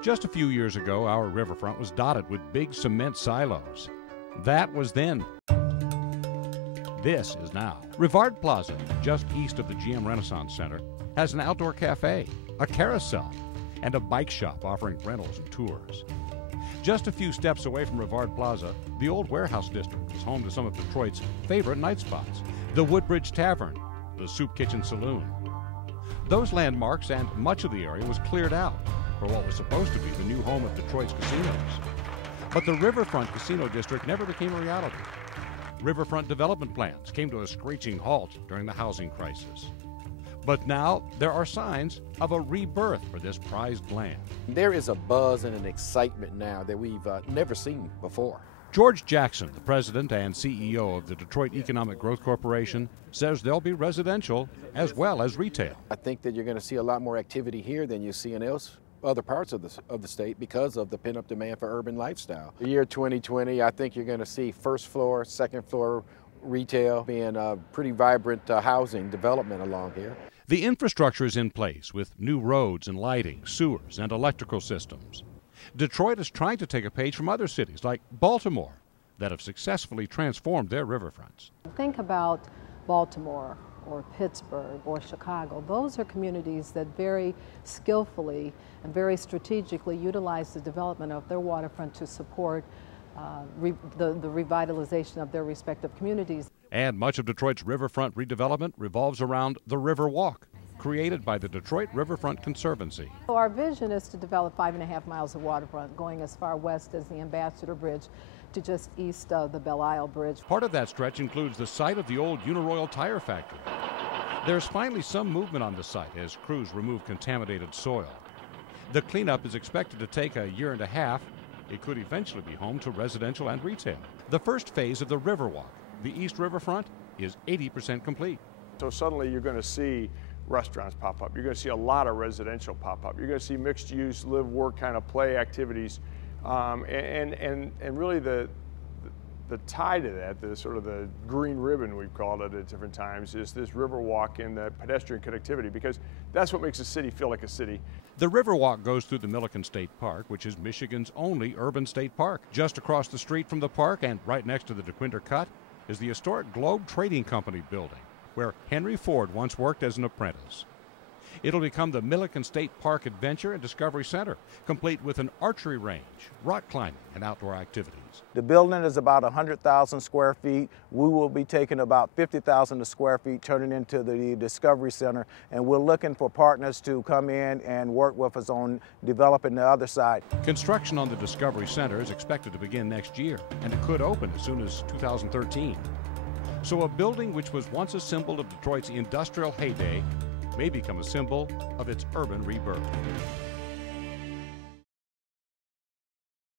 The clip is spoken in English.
Just a few years ago, our riverfront was dotted with big cement silos. That was then. This is now. Rivard Plaza, just east of the GM Renaissance Center, has an outdoor cafe, a carousel, and a bike shop offering rentals and tours. Just a few steps away from Rivard Plaza, the old warehouse district is home to some of Detroit's favorite night spots, the Woodbridge Tavern, the Soup Kitchen Saloon. Those landmarks and much of the area was cleared out for what was supposed to be the new home of Detroit's casinos. But the Riverfront Casino District never became a reality. Riverfront development plans came to a screeching halt during the housing crisis. But now there are signs of a rebirth for this prized land. There is a buzz and an excitement now that we've never seen before. George Jackson, the president and CEO of the Detroit Economic Growth Corporation, says there'll be residential as well as retail. I think that you're going to see a lot more activity here than you see in other parts of the state because of the pent-up demand for urban lifestyle. The year 2020, I think you're going to see first floor, second floor retail being a pretty vibrant housing development along here. The infrastructure is in place with new roads and lighting, sewers, and electrical systems. Detroit is trying to take a page from other cities like Baltimore that have successfully transformed their riverfronts. Think about Baltimore or Pittsburgh or Chicago. Those are communities that very skillfully and very strategically utilize the development of their waterfront to support the revitalization of their respective communities. And much of Detroit's riverfront redevelopment revolves around the River Walk, created by the Detroit Riverfront Conservancy. So our vision is to develop 5.5 miles of waterfront, going as far west as the Ambassador Bridge to just east of the Belle Isle Bridge. Part of that stretch includes the site of the old Uniroyal tire factory. There's finally some movement on the site as crews remove contaminated soil. The cleanup is expected to take a year and a half. It could eventually be home to residential and retail. The first phase of the Riverwalk, the East Riverfront, is 80% complete. So suddenly you're going to see restaurants pop up. You're going to see a lot of residential pop up. You're going to see mixed use, live, work kind of play activities. And really the tie to that, the sort of the green ribbon we've called it at different times, is this Riverwalk and the pedestrian connectivity, because that's what makes a city feel like a city. The Riverwalk goes through the Milliken State Park, which is Michigan's only urban state park. Just across the street from the park and right next to the DeQuinter Cut is the historic Globe Trading Company building, where Henry Ford once worked as an apprentice. It'll become the Milliken State Park Adventure and Discovery Center, complete with an archery range, rock climbing, and outdoor activities. The building is about 100,000 square feet. We will be taking about 50,000 square feet, turning into the Discovery Center, and we're looking for partners to come in and work with us on developing the other side. Construction on the Discovery Center is expected to begin next year, and it could open as soon as 2013. So a building which was once a symbol of Detroit's industrial heyday may become a symbol of its urban rebirth.